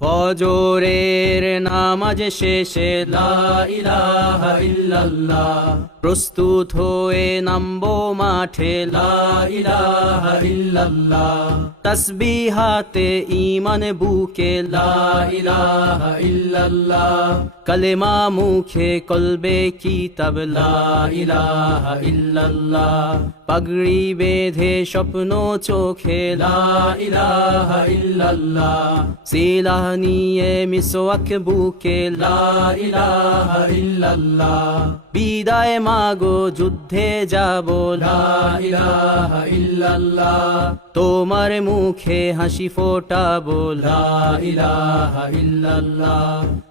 ফজরের নামাজ শেষে প্রস্তুত হয়ে নামবো মাঠে লা ইলাহা তসবিহাতে ঈমান বুকে লা কলেমা মুখে কলবে কিতাব লা ইলাহা ইল্লাল্লাহ। পাগড়ি বেঁধে স্বপ্ন চোখে লা ইলাহা বুকে বিদায় মাগো, যুদ্ধে যাব লা তোমার মুখে হাসি ফোটাবো লা ইলাহা ইল্লাল্লাহ।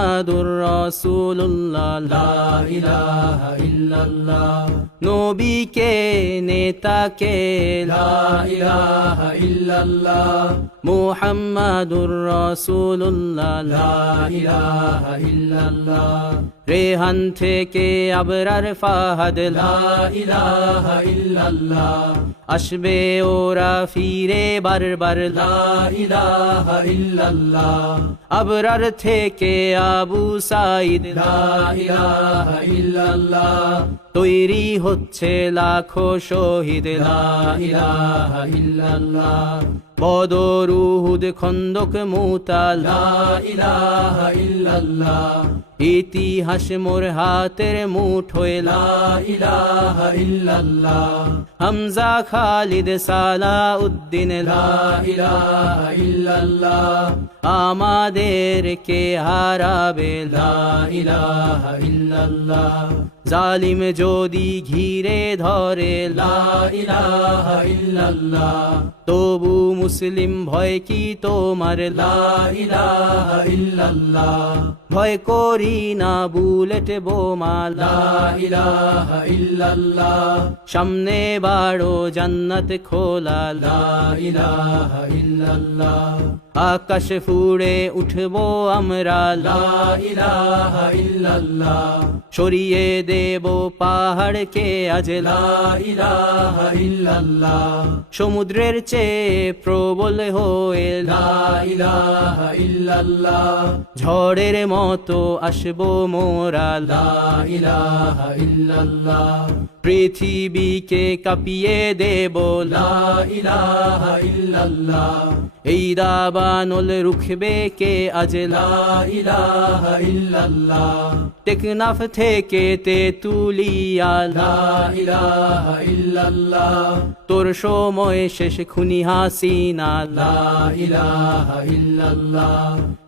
মুহাম্মাদুর রাসূলুল্লাহ, লা ইলাহা ইল্লাল্লাহ। নবীকে, নেতাকে, লা ইলাহা ইল্লাল্লাহ। মুহাম্মাদুর রাসূলুল্লাহ, লা ইলাহা ইল্লাল্লাহ। রেহান থেকে আবরার ফাহাদ, লা ইলাহা ইল্লাল্লাহ। আসবে ওরা ফিরে বারবার। আবরার থেকে আবু সাইদ। তৈরি হচ্ছে লাখো শহীদ। বদর উহুদ খন্দক মুতা ইলাহা ইল্লাল্লাহ। ইতিহাস মোর হাতের মুঠোয় লা ইলাহা ইল্লাল্লাহ। হামজা খালিদ সালা উদ্দিন লা ইলাহা ইল্লাল্লাহ। আমাদের কে হারাবে? লা ইলাহা ইল্লাল্লাহ। জালিম যদি ঘিরে ধরে। লা ইলাহা ইল্লাল্লাহ। তবু মুসলিম ভয় কি তোমার? ভয় করি না বুলেট বোমা। সামনে বাড়ো জান্নাত খোলা। আকাশ ফুড়ে উঠবো আমরা। সরিয়ে দেব পাহাড়কে আজ। লা ইলাহা ইল্লাল্লাহ। সমুদ্রের চেয়ে প্রবল হয়ে লা ইল্লাল্লাহ। ঝড়ের মতো আসব মোরা পৃথিবীকে কাঁপিয়ে দেব ইল্লাল্লাহ। এই দাবানল রুখবে কে আজ লা ইলাহা ইল্লাল্লাহ। টেকনাফ থেকে তে তুলিয়া লা ইলাহা ইল্লাল্লাহ। তোর সময় শেষ খুনি হাসিনা। লা ইলাহা ইল্লাল্লাহ।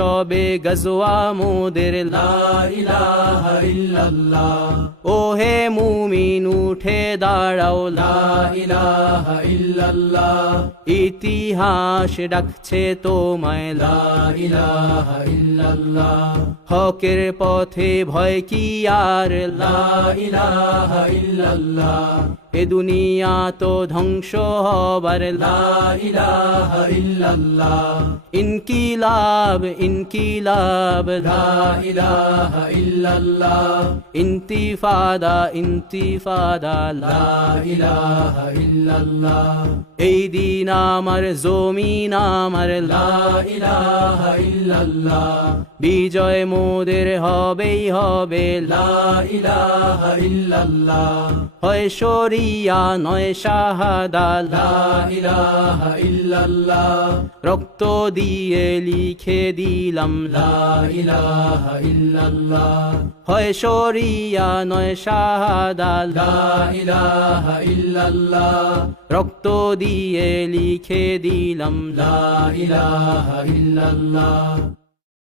সবে গজওয়া মোদের ও হে মুমিন, উঠে দাঁড়াও ইতিহাস ডাকছে তোমায় হকের পথে ভয় কি আর এ দুনিয়া তো ধ্বংস হবার ইনকিলাব ইল্লাল্লাহ। ইন্তিফাদা ইন্তিফাদা। এই দিন আমার জমিন আমার। বিজয় মোদের হবেই হবে। হয় শরী শরিয়া নয় ইল্লাল্লাহ। রক্ত দিয়ে লিখে দিলাম ইল্লাল্লাহ। হয় শরিয়া নয় ইল্লাল্লাহ। রক্ত দিয়ে লিখে দিলাম